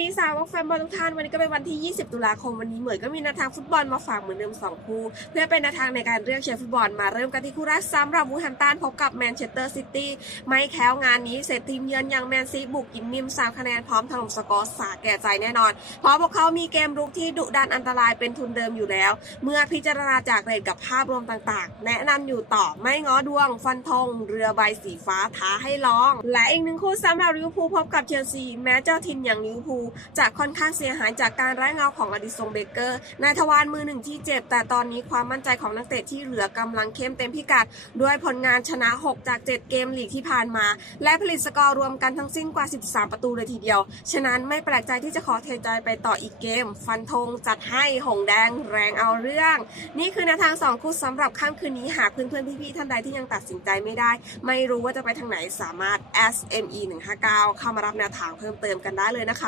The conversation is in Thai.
ดีสาวกแฟนบอลทุกท่านวันนี้ก็เป็นวันที่ 20 ตุลาคมวันนี้เหมยก็มีนวทางฟุตบอลมาฝากเหมือนเดิม2คู่เพื่อเป็นนวทางในการเลือกเชียร์ฟุตบอลมาเริ่มกันที่คู่แรกสำหรับวูแฮมป์ตันพบกับแมนเชสเตอร์ซิตี้ไม่แค้วงานนี้เสร็จทีมเยือนอย่างแมนซีบุกกินนิมสามคะแนนพร้อมถล่มสกอร์สาแก่ใจแน่นอน เพราะพวกเขามีเกมรุกที่ดุดันอันตรายเป็นทุนเดิมอยู่แล้ว เมื่อพิจารณาจากเรทกับภาพรวมต่างๆ แนะนำอยู่ต่อไม่ง้อดวง ฟันธงเรือใบสีฟ้าท้าให้ลอง และอีกหนึ่งคู่สำหรับลิเวอร์พูลพบกับเชลซีแม้เจ้าถิ่นอย่างลิเวอร์พูลจะค่อนข้างเสียหายจากการไร้เงาของอดิสงเบเกอร์นายทวารมือหนึ่งที่เจ็บ แต่ตอนนี้ความมั่นใจของนักเตะที่เหลือกำลังเข้มเต็มพิกัด ด้วยผลงานชนะ 6 จาก 7 เกมลีกที่ผ่านมา และผลิตสกอร์รวมกันทั้งสิ้นกว่า 13 ประตูเลยทีเดียว ฉะนั้นไม่แปลกใจที่จะขอเทใจไปต่ออีกเกม ฟันธงจัดให้หงแดงแรงเอาเรื่อง นี่คือแนวทาง2คู่สำหรับค่ำคืนนี้หากเพื่อนๆพี่ๆท่านใดที่ยังตัดสินใจไม่ได้ ไม่รู้ว่าจะไปทางไหนสามารถ SME 159 เข้ามารับแนวทางเพิ่มเติมกันได้เลยนะคะ